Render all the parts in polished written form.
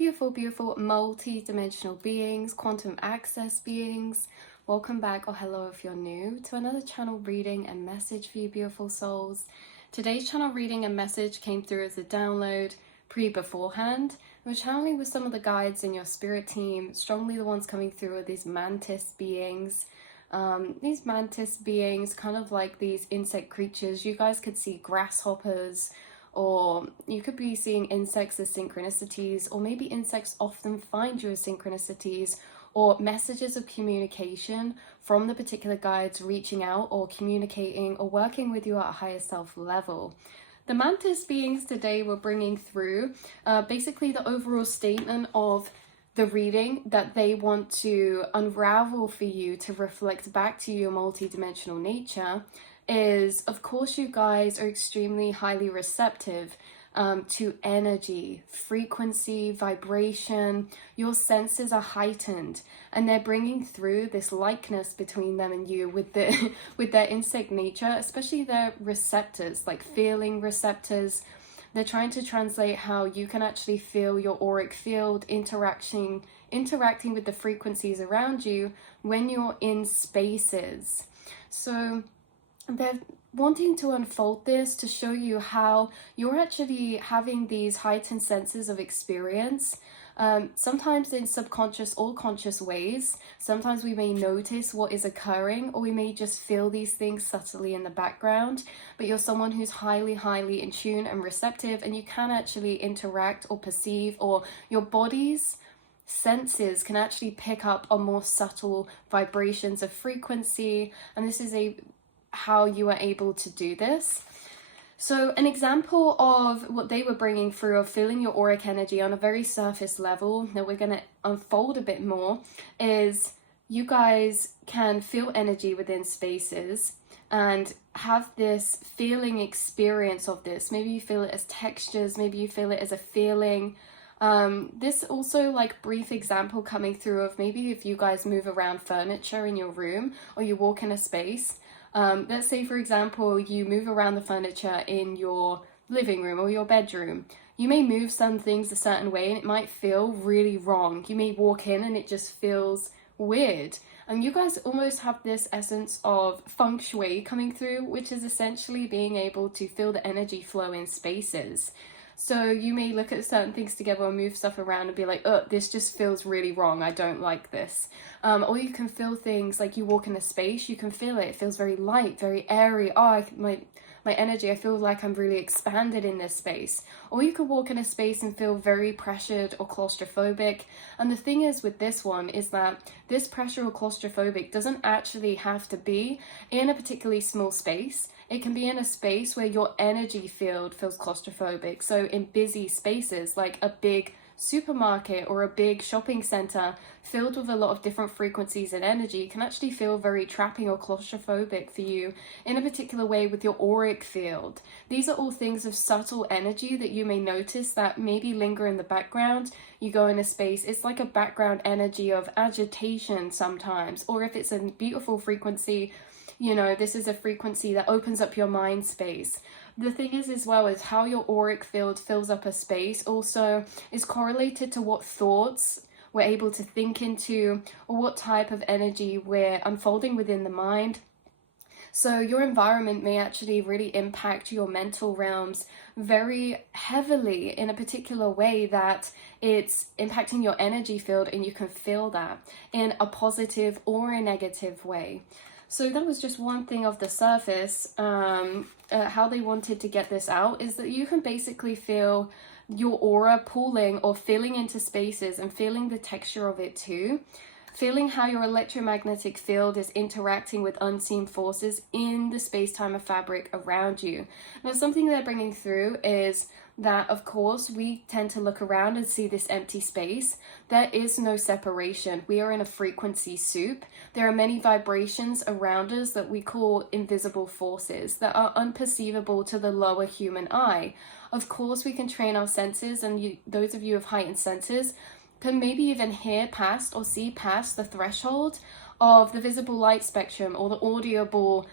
Beautiful, beautiful multi-dimensional beings, quantum access beings. Welcome back, or hello if you're new, to another channel reading and message for you beautiful souls. Today's channel reading and message came through as a download beforehand. We're channeling with some of the guides in your spirit team. Strongly the ones coming through are these Mantis beings. These Mantis beings, kind of like these insect creatures. You guys could see grasshoppers, or you could be seeing insects as synchronicities, or maybe insects often find you as synchronicities, or messages of communication from the particular guides reaching out or communicating or working with you at a higher self level. The Mantis beings today we're bringing through basically the overall statement of the reading that they want to unravel for you to reflect back to your multidimensional nature is, of course, you guys are extremely highly receptive to energy, frequency, vibration. Your senses are heightened, and they're bringing through this likeness between them and you with the with their insect nature, especially their receptors, like feeling receptors. They're trying to translate how you can actually feel your auric field interacting with the frequencies around you when you're in spaces. So they're wanting to unfold this to show you how you're actually having these heightened senses of experience, sometimes in subconscious or conscious ways. Sometimes we may notice what is occurring, or we may just feel these things subtly in the background, but you're someone who's highly in tune and receptive, and you can actually interact or perceive, or your body's senses can actually pick up on more subtle vibrations of frequency, and this is how you are able to do this. So an example of what they were bringing through of feeling your auric energy on a very surface level that we're going to unfold a bit more is you guys can feel energy within spaces and have this feeling experience of this. Maybe you feel it as textures, maybe you feel it as a feeling. This also, like, brief example coming through of maybe if you guys move around furniture in your room or you walk in a space. Let's say, for example, you move around the furniture in your living room or your bedroom. You may move some things a certain way and it might feel really wrong. You may walk in and it just feels weird. And you guys almost have this essence of feng shui coming through, which is essentially being able to feel the energy flow in spaces. So you may look at certain things together and move stuff around and be like, oh, this just feels really wrong. I don't like this. Or you can feel things like you walk in a space, you can feel it. It feels very light, very airy. Oh, my energy, I feel like I'm really expanded in this space. Or you could walk in a space and feel very pressured or claustrophobic. And the thing is with this one is that this pressure or claustrophobic doesn't actually have to be in a particularly small space. It can be in a space where your energy field feels claustrophobic. So in busy spaces like a big supermarket or a big shopping center filled with a lot of different frequencies and energy can actually feel very trapping or claustrophobic for you in a particular way with your auric field. These are all things of subtle energy that you may notice that maybe linger in the background. You go in a space, it's like a background energy of agitation sometimes, or if it's a beautiful frequency, you know, this is a frequency that opens up your mind space. The thing is as well is how your auric field fills up a space also is correlated to what thoughts we're able to think into, or what type of energy we're unfolding within the mind. So your environment may actually really impact your mental realms very heavily in a particular way that it's impacting your energy field, and you can feel that in a positive or a negative way. So that was just one thing of the surface. How they wanted to get this out is that you can basically feel your aura pulling or filling into spaces and feeling the texture of it too. Feeling how your electromagnetic field is interacting with unseen forces in the space-time of fabric around you. Now, something they're bringing through is that, of course, we tend to look around and see this empty space. There is no separation. We are in a frequency soup. There are many vibrations around us that we call invisible forces that are unperceivable to the lower human eye. Of course, we can train our senses, and those of you with heightened senses can maybe even hear past or see past the threshold of the visible light spectrum or the audible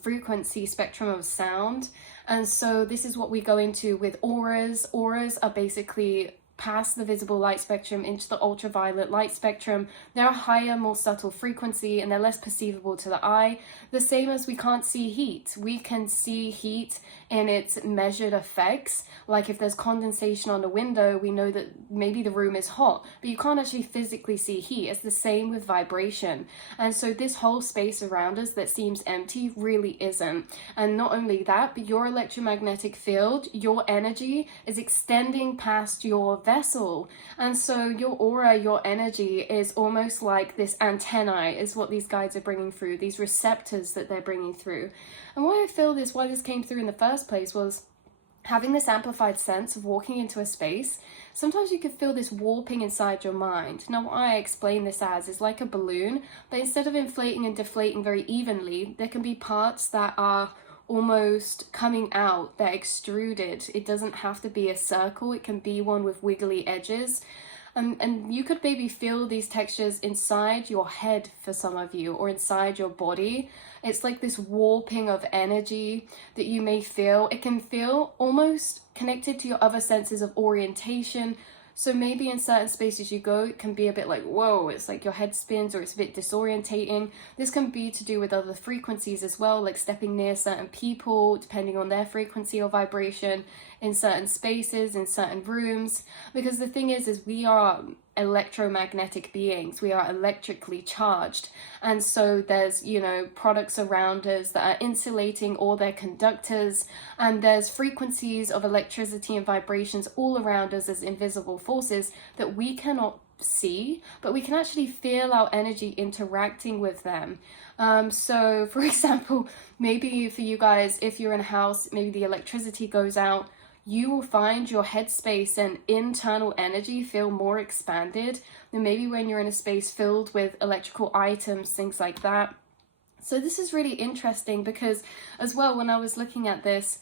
frequency spectrum of sound. And so this is what we go into with auras. Auras are basically past the visible light spectrum into the ultraviolet light spectrum, they're a higher, more subtle frequency, and they're less perceivable to the eye. The same as we can't see heat. We can see heat in its measured effects. Like if there's condensation on the window, we know that maybe the room is hot, but you can't actually physically see heat. It's the same with vibration. And so this whole space around us that seems empty really isn't. And not only that, but your electromagnetic field, your energy is extending past your vessel. And so your aura, your energy is almost like this antennae is what these guides are bringing through, these receptors that they're bringing through. And why I feel this, why this came through in the first place was having this amplified sense of walking into a space. Sometimes you could feel this warping inside your mind. Now, what I explain this as is like a balloon, but instead of inflating and deflating very evenly, there can be parts that are almost coming out, they're extruded. It doesn't have to be a circle, it can be one with wiggly edges. And you could maybe feel these textures inside your head for some of you, or inside your body. It's like this warping of energy that you may feel. It can feel almost connected to your other senses of orientation. So maybe in certain spaces you go, it can be a bit like, whoa, it's like your head spins, or it's a bit disorientating. This can be to do with other frequencies as well, like stepping near certain people, depending on their frequency or vibration, in certain spaces, in certain rooms. Because the thing is we are electromagnetic beings. We are electrically charged. And so there's, products around us that are insulating, or they're conductors. And there's frequencies of electricity and vibrations all around us as invisible forces that we cannot see, but we can actually feel our energy interacting with them. So for example, maybe for you guys, if you're in a house, maybe the electricity goes out, you will find your headspace and internal energy feel more expanded than maybe when you're in a space filled with electrical items, things like that. So this is really interesting because as well, when I was looking at this,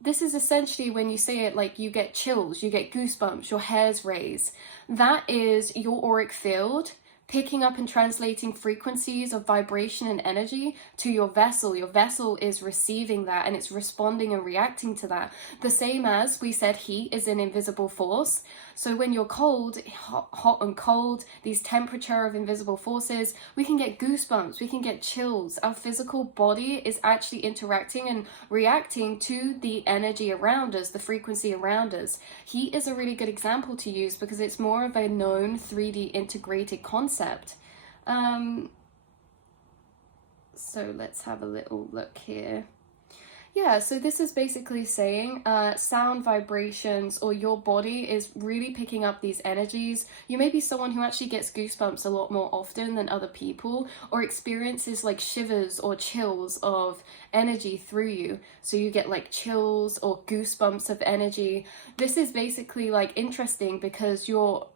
this is essentially when you say it, like you get chills, you get goosebumps, your hairs raise. That is your auric field picking up and translating frequencies of vibration and energy to your vessel. Your vessel is receiving that and it's responding and reacting to that. The same as we said, heat is an invisible force. So when you're cold, hot and cold, these temperature of invisible forces, we can get goosebumps, we can get chills. Our physical body is actually interacting and reacting to the energy around us, the frequency around us. Heat is a really good example to use because it's more of a known 3D integrated concept. So let's have a little look here. Yeah, so this is basically saying sound vibrations, or your body is really picking up these energies. You may be someone who actually gets goosebumps a lot more often than other people, or experiences like shivers or chills of energy through you. So you get like chills or goosebumps of energy. This is basically like interesting because your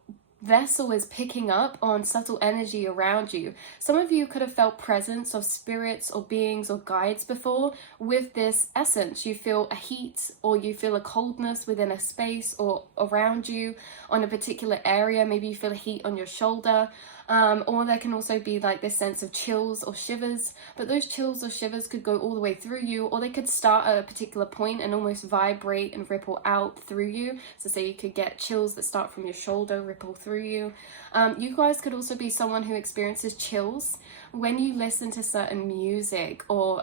vessel is picking up on subtle energy around you. Some of you could have felt presence of spirits or beings or guides before with this essence. You feel a heat or you feel a coldness within a space or around you on a particular area. Maybe you feel a heat on your shoulder. Or there can also be like this sense of chills or shivers, but those chills or shivers could go all the way through you, or they could start at a particular point and almost vibrate and ripple out through you. So say you could get chills that start from your shoulder, ripple through you. You guys could also be someone who experiences chills when you listen to certain music or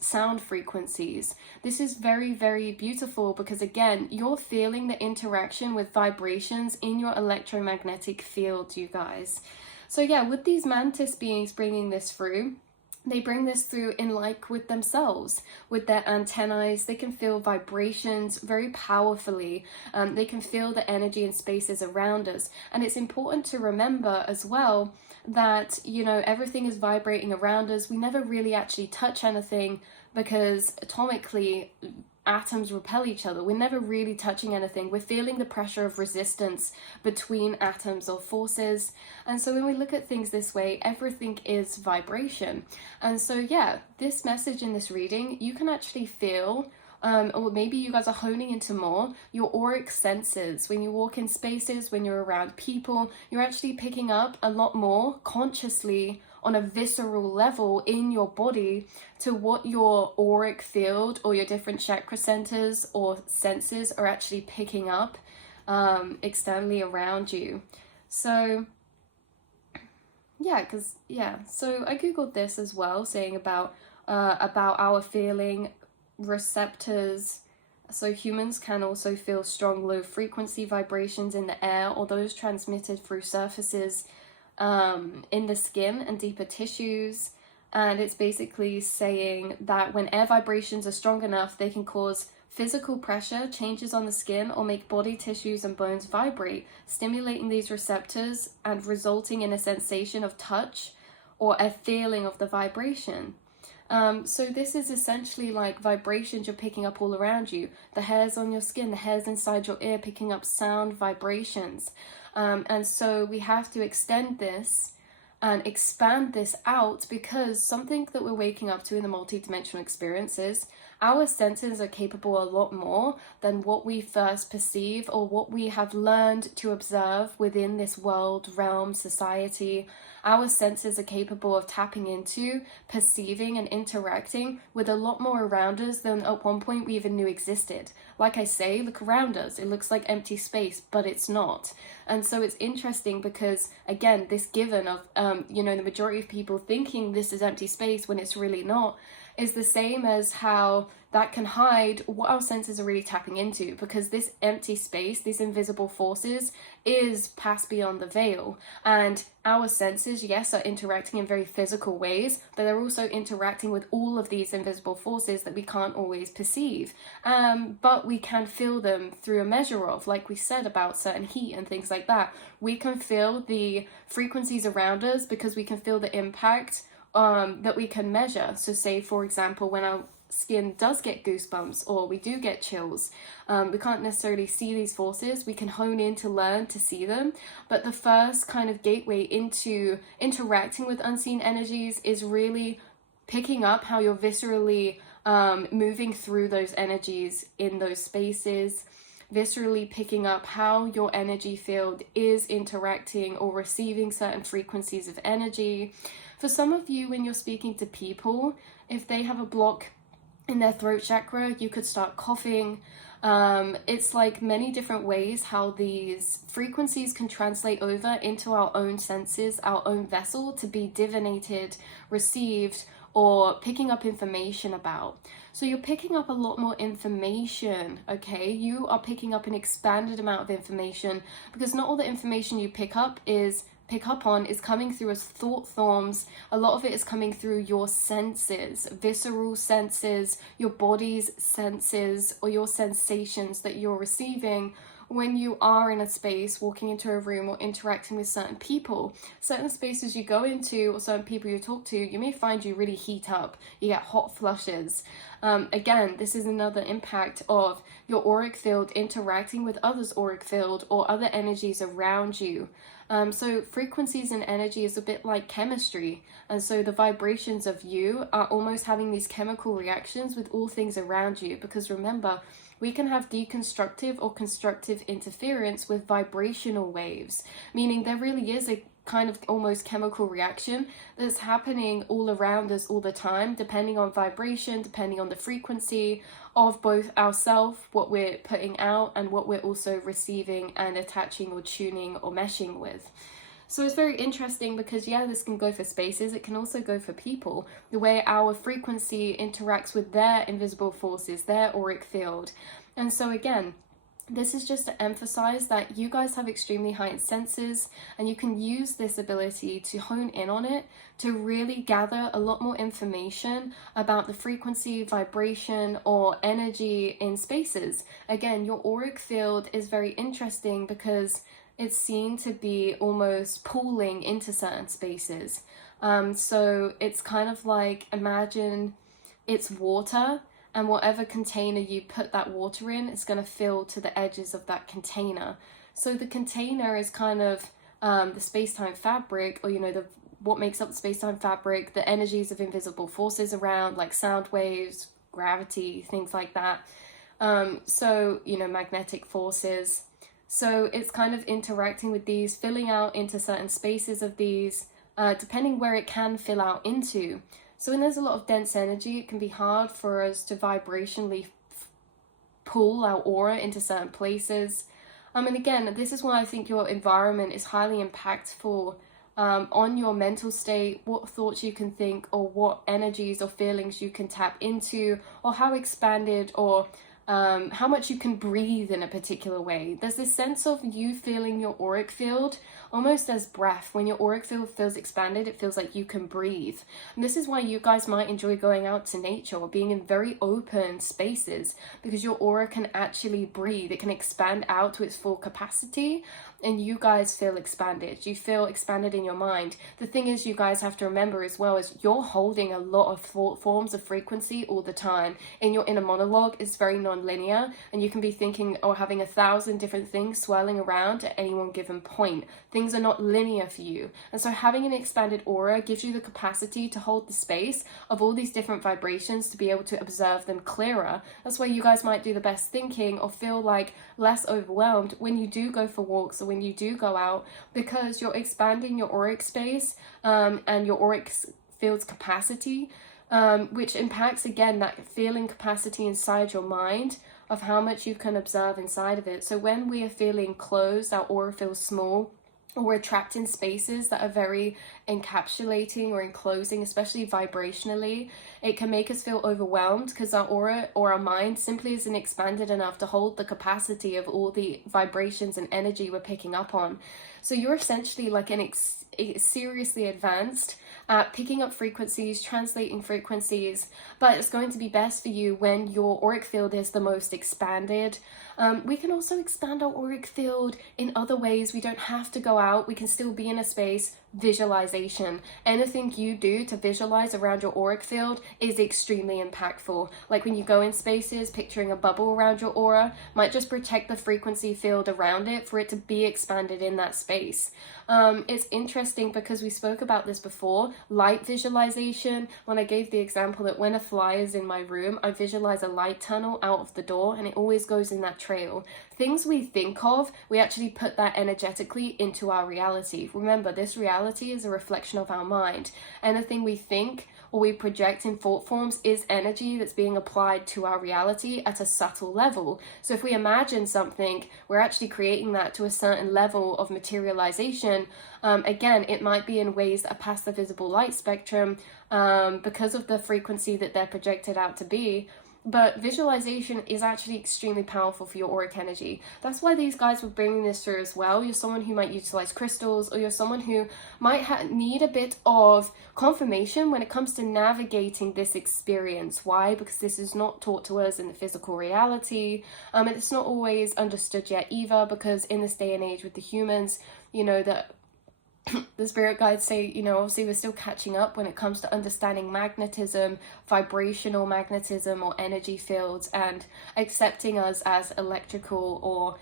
sound frequencies. This is very, very beautiful because again, you're feeling the interaction with vibrations in your electromagnetic field, you guys. So yeah, with these mantis beings bringing this through, they bring this through in like with themselves, with their antennae. They can feel vibrations very powerfully. They can feel the energy and spaces around us. And it's important to remember as well that, everything is vibrating around us. We never really actually touch anything because atomically, atoms repel each other. We're never really touching anything. We're feeling the pressure of resistance between atoms or forces. And so when we look at things this way, everything is vibration. And so yeah, this message in this reading, you can actually feel, or maybe you guys are honing into more, your auric senses. When you walk in spaces, when you're around people, you're actually picking up a lot more consciously on a visceral level in your body to what your auric field or your different chakra centers or senses are actually picking up. externally around you. So so I googled this as well, saying about our feeling receptors. So humans can also feel strong low frequency vibrations in the air, or those transmitted through surfaces in the skin and deeper tissues. And it's basically saying that when air vibrations are strong enough, they can cause physical pressure, changes on the skin, or make body tissues and bones vibrate, stimulating these receptors and resulting in a sensation of touch or a feeling of the vibration. So this is essentially like vibrations you're picking up all around you. The hairs on your skin, the hairs inside your ear, picking up sound vibrations. And so we have to extend this and expand this out, because something that we're waking up to in the multidimensional experiences, our senses are capable a lot more than what we first perceive or what we have learned to observe within this world, realm, society. Our senses are capable of tapping into, perceiving, and interacting with a lot more around us than at one point we even knew existed. Like I say, look around us. It looks like empty space, but it's not. And so it's interesting because, again, this given of, the majority of people thinking this is empty space when it's really not, is the same as how that can hide what our senses are really tapping into, because this empty space, these invisible forces, is past beyond the veil. And our senses, yes, are interacting in very physical ways, but they're also interacting with all of these invisible forces that we can't always perceive. But we can feel them through a measure of, like we said about certain heat and things like that. We can feel the frequencies around us because we can feel the impact that we can measure. So say, for example, when our skin does get goosebumps or we do get chills, we can't necessarily see these forces. We can hone in to learn to see them, but the first kind of gateway into interacting with unseen energies is really picking up how you're viscerally moving through those energies in those spaces, viscerally picking up how your energy field is interacting or receiving certain frequencies of energy. For some of you, when you're speaking to people, if they have a block in their throat chakra, you could start coughing. It's like many different ways how these frequencies can translate over into our own senses, our own vessel, to be divinated, received, or picking up information about. So you're picking up a lot more information, okay? You are picking up an expanded amount of information, because not all the information you pick up on is coming through as thought forms. A lot of it is coming through your senses, visceral senses, your body's senses, or your sensations that you're receiving when you are in a space, walking into a room or interacting with certain people. Certain spaces you go into or certain people you talk to, you may find you really heat up. You get hot flushes. Again, this is another impact of your auric field interacting with others' auric field or other energies around you. So frequencies and energy is a bit like chemistry, and so the vibrations of you are almost having these chemical reactions with all things around you, because remember, we can have deconstructive or constructive interference with vibrational waves, meaning there really is a kind of almost chemical reaction that's happening all around us all the time, depending on vibration, depending on the frequency of both ourselves, what we're putting out, and what we're also receiving and attaching or tuning or meshing with. So it's very interesting because, yeah, this can go for spaces. It can also go for people. The way our frequency interacts with their invisible forces, their auric field. And so again, this is just to emphasize that you guys have extremely heightened senses, and you can use this ability to hone in on it to really gather a lot more information about the frequency, vibration, or energy in spaces. Again, your auric field is very interesting because it's seen to be almost pooling into certain spaces. So it's kind of like, imagine it's water, and whatever container you put that water in, it's going to fill to the edges of that container. So the container is kind of the space-time fabric, or what makes up the space-time fabric, the energies of invisible forces around, like sound waves, gravity, things like that. So magnetic forces. So it's kind of interacting with these, filling out into certain spaces of these, depending where it can fill out into. So when there's a lot of dense energy, it can be hard for us to vibrationally pull our aura into certain places. And again, this is why I think your environment is highly impactful on your mental state, what thoughts you can think, or what energies or feelings you can tap into, or how expanded or how much you can breathe in a particular way. There's this sense of you feeling your auric field almost as breath. When your auric field feels expanded, it feels like you can breathe. And this is why you guys might enjoy going out to nature or being in very open spaces, because your aura can actually breathe. It can expand out to its full capacity, and you guys feel expanded. You feel expanded in your mind. The thing is, you guys have to remember as well, is you're holding a lot of forms of frequency all the time. In your inner monologue, it's very non-linear, and you can be thinking or having 1,000 different things swirling around at any one given point. Things are not linear for you. And so having an expanded aura gives you the capacity to hold the space of all these different vibrations, to be able to observe them clearer. That's why you guys might do the best thinking or feel like less overwhelmed when you do go for walks or when you do go out, because you're expanding your auric space and your auric field's capacity, which impacts again that feeling capacity inside your mind of how much you can observe inside of it. So when we are feeling closed, our aura feels small, or we're trapped in spaces that are very encapsulating or enclosing, especially vibrationally, it can make us feel overwhelmed, because our aura or our mind simply isn't expanded enough to hold the capacity of all the vibrations and energy we're picking up on. So you're essentially like seriously advanced at picking up frequencies, translating frequencies, but it's going to be best for you when your auric field is the most expanded. We can also expand our auric field in other ways. We don't have to go out. We can still be in a space. Visualization. Anything you do to visualize around your auric field is extremely impactful. Like when you go in spaces, picturing a bubble around your aura might just protect the frequency field around it for it to be expanded in that space. It's interesting because we spoke about this before, light visualization, when I gave the example that when a fly is in my room, I visualize a light tunnel out of the door, and it always goes in that trail. Things we think of, we actually put that energetically into our reality. Remember, this reality is a reflection of our mind. Anything we think or we project in thought forms is energy that's being applied to our reality at a subtle level. So if we imagine something, we're actually creating that to a certain level of materialization. Again, it might be in ways that are past the visible light spectrum because of the frequency that they're projected out to be. But visualization is actually extremely powerful for your auric energy. That's why these guys were bringing this through as well. You're someone who might utilize crystals, or you're someone who might need a bit of confirmation when it comes to navigating this experience. Why? Because this is not taught to us in the physical reality. And it's not always understood yet either, because in this day and age with the humans, you know, that the spirit guides say, you know, obviously we're still catching up when it comes to understanding magnetism, vibrational magnetism or energy fields, and accepting us as electrical or,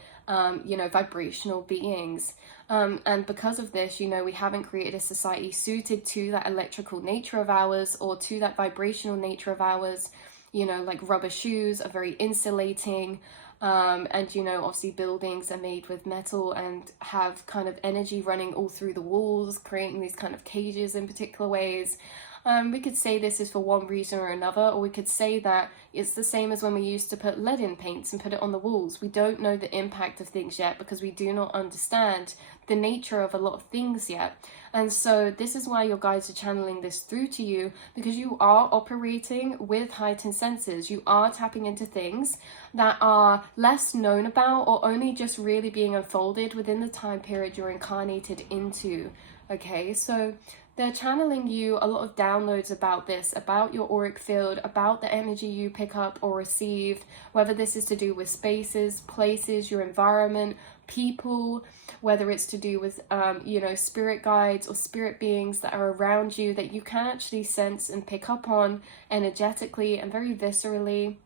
you know, vibrational beings. And because of this, you know, we haven't created a society suited to that electrical nature of ours or to that vibrational nature of ours. You know, like rubber shoes are very insulating. And, you know, obviously buildings are made with metal and have kind of energy running all through the walls, creating these kind of cages in particular ways. We could say this is for one reason or another, or we could say that it's the same as when we used to put lead in paints and put it on the walls. We don't know the impact of things yet because we do not understand the nature of a lot of things yet. And so this is why your guides are channeling this through to you, because you are operating with heightened senses. You are tapping into things that are less known about, or only just really being unfolded within the time period you're incarnated into. Okay, so they're channeling you a lot of downloads about this, about your auric field, about the energy you pick up or receive, whether this is to do with spaces, places, your environment, people, whether it's to do with, you know, spirit guides or spirit beings that are around you that you can actually sense and pick up on energetically and very viscerally.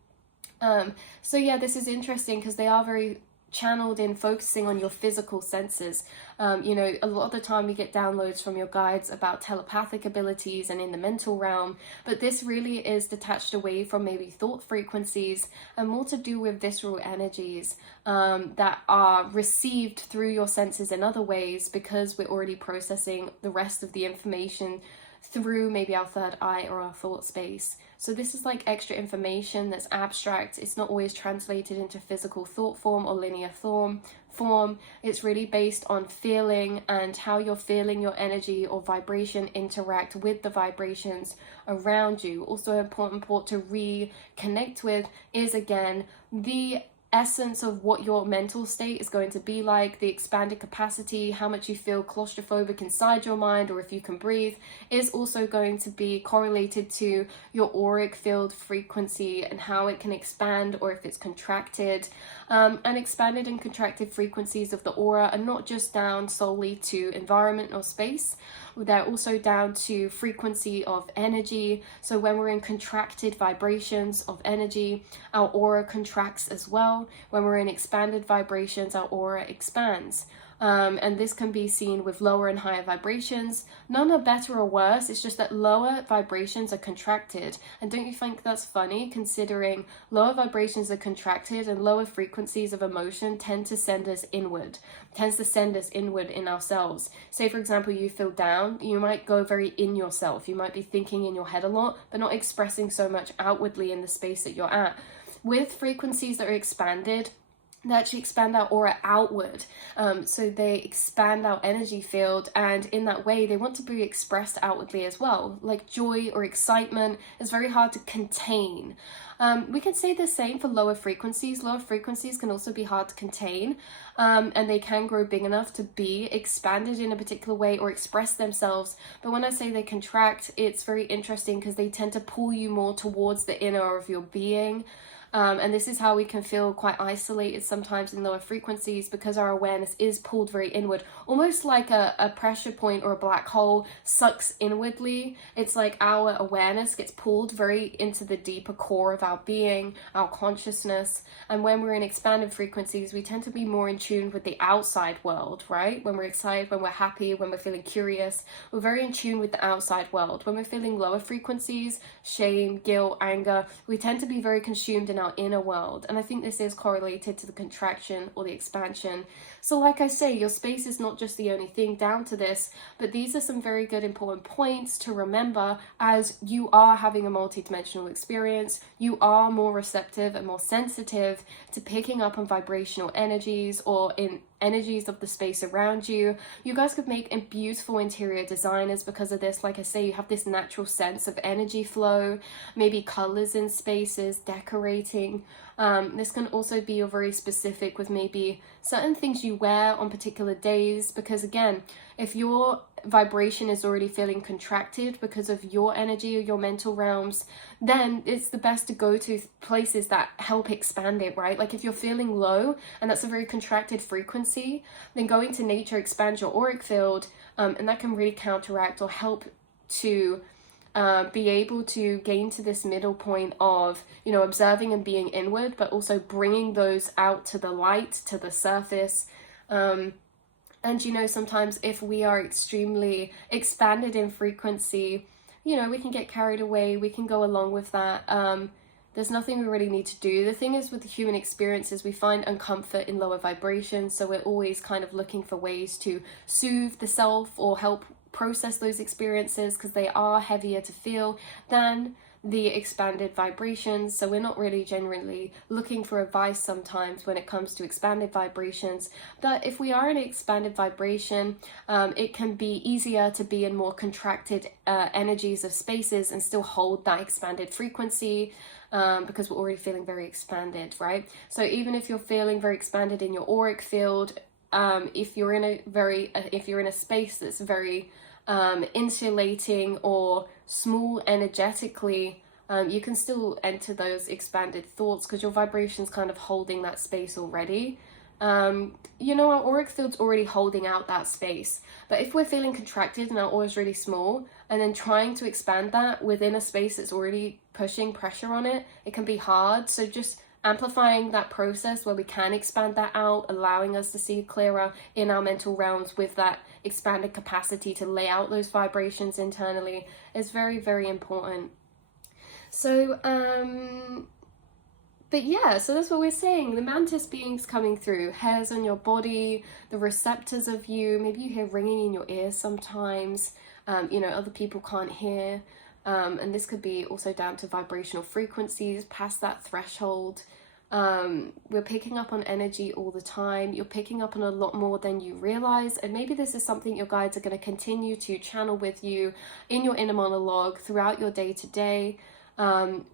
So yeah, this is interesting because they are very channeled in focusing on your physical senses. You know, a lot of the time we get downloads from your guides about telepathic abilities and in the mental realm, but this really is detached away from maybe thought frequencies and more to do with visceral energies that are received through your senses in other ways, because we're already processing the rest of the information through maybe our third eye or our thought space. So this is like extra information that's abstract. It's not always translated into physical thought form or linear form. It's really based on feeling and how you're feeling your energy or vibration interact with the vibrations around you. Also an important part to reconnect with is, again, the essence of what your mental state is going to be like, the expanded capacity, how much you feel claustrophobic inside your mind, or if you can breathe, is also going to be correlated to your auric field frequency and how it can expand or if it's contracted. And expanded and contracted frequencies of the aura are not just down solely to environment or space. They're also down to frequency of energy. So when we're in contracted vibrations of energy, our aura contracts as well. When we're in expanded vibrations, our aura expands. And this can be seen with lower and higher vibrations. None are better or worse, it's just that lower vibrations are contracted. And don't you think that's funny, considering lower vibrations are contracted and lower frequencies of emotion tend to send us inward, in ourselves. Say, for example, you feel down, you might go very in yourself. You might be thinking in your head a lot, but not expressing so much outwardly in the space that you're at. With frequencies that are expanded, they actually expand our aura outward. So they expand our energy field, and in that way they want to be expressed outwardly as well. Like joy or excitement is very hard to contain. We can say the same for lower frequencies. Lower frequencies can also be hard to contain, and they can grow big enough to be expanded in a particular way or express themselves. But when I say they contract, it's very interesting because they tend to pull you more towards the inner of your being. And this is how we can feel quite isolated sometimes in lower frequencies, because our awareness is pulled very inward, almost like a pressure point or a black hole sucks inwardly. It's like our awareness gets pulled very into the deeper core of our being, our consciousness. And when we're in expanded frequencies, we tend to be more in tune with the outside world, right? When we're excited, when we're happy, when we're feeling curious, we're very in tune with the outside world. When we're feeling lower frequencies, shame, guilt, anger, we tend to be very consumed in our inner world. And I think this is correlated to the contraction or the expansion. So like I say, your space is not just the only thing down to this, but these are some very good important points to remember as you are having a multidimensional experience. You are more receptive and more sensitive to picking up on vibrational energies or in energies of the space around you. You guys could make beautiful interior designers because of this. Like I say, you have this natural sense of energy flow, maybe colors in spaces, decorating. This can also be very specific with maybe certain things you wear on particular days, because again, if your vibration is already feeling contracted because of your energy or your mental realms, then it's the best to go to places that help expand it, right? Like if you're feeling low and that's a very contracted frequency, then going to nature expands your auric field, and that can really counteract or help to be able to gain to this middle point of, you know, observing and being inward, but also bringing those out to the light, to the surface. And, you know, sometimes if we are extremely expanded in frequency, you know, we can get carried away. We can go along with that. There's nothing we really need to do. The thing is with the human experiences, we find uncomfort in lower vibrations. So we're always kind of looking for ways to soothe the self or help process those experiences, because they are heavier to feel than the expanded vibrations. So we're not really generally looking for advice sometimes when it comes to expanded vibrations. But if we are in an expanded vibration, it can be easier to be in more contracted energies of spaces and still hold that expanded frequency, because we're already feeling very expanded, right? So even if you're feeling very expanded in your auric field, if you're in a space that's very insulating or small energetically, you can still enter those expanded thoughts because your vibration's kind of holding that space already. You know, our auric field's already holding out that space. But if we're feeling contracted and our aura's really small, and then trying to expand that within a space that's already pushing pressure on it, it can be hard. So just amplifying that process where we can expand that out, allowing us to see clearer in our mental realms with that expanded capacity to lay out those vibrations internally is very, very important. So But yeah, so that's what we're saying. The mantis beings coming through, hairs on your body, the receptors of you. Maybe you hear ringing in your ears sometimes. You know, other people can't hear. And this could be also down to vibrational frequencies past that threshold. We're picking up on energy all the time. You're picking up on a lot more than you realize. And maybe this is something your guides are going to continue to channel with you in your inner monologue throughout your day to day.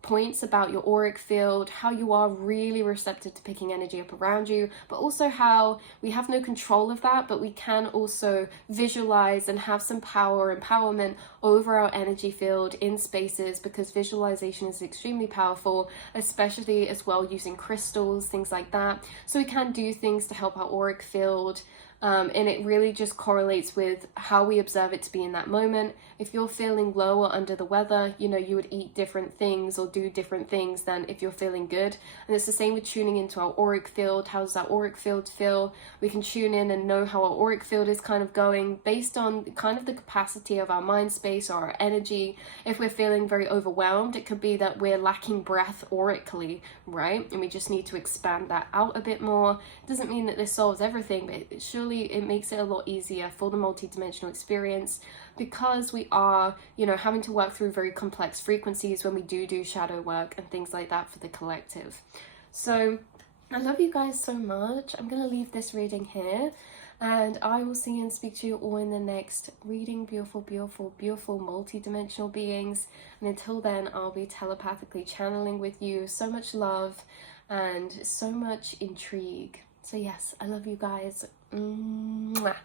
Points about your auric field, how you are really receptive to picking energy up around you, but also how we have no control of that, but we can also visualize and have some power, empowerment over our energy field in spaces, because visualization is extremely powerful, especially as well using crystals, things like that. So we can do things to help our auric field. And it really just correlates with how we observe it to be in that moment. If you're feeling low or under the weather, you know, you would eat different things or do different things than if you're feeling good. And it's the same with tuning into our auric field. How does that auric field feel? We can tune in and know how our auric field is kind of going based on kind of the capacity of our mind space or our energy. If we're feeling very overwhelmed, it could be that we're lacking breath aurically, right? And we just need to expand that out a bit more. It doesn't mean that this solves everything, but surely it makes it a lot easier for the multidimensional experience, because we are, you know, having to work through very complex frequencies when we do shadow work and things like that for the collective. So I love you guys so much. I'm gonna leave this reading here, and I will see and speak to you all in the next reading. Beautiful, beautiful, beautiful multidimensional beings. And until then, I'll be telepathically channeling with you. So much love and so much intrigue. So yes, I love you guys. Mwah.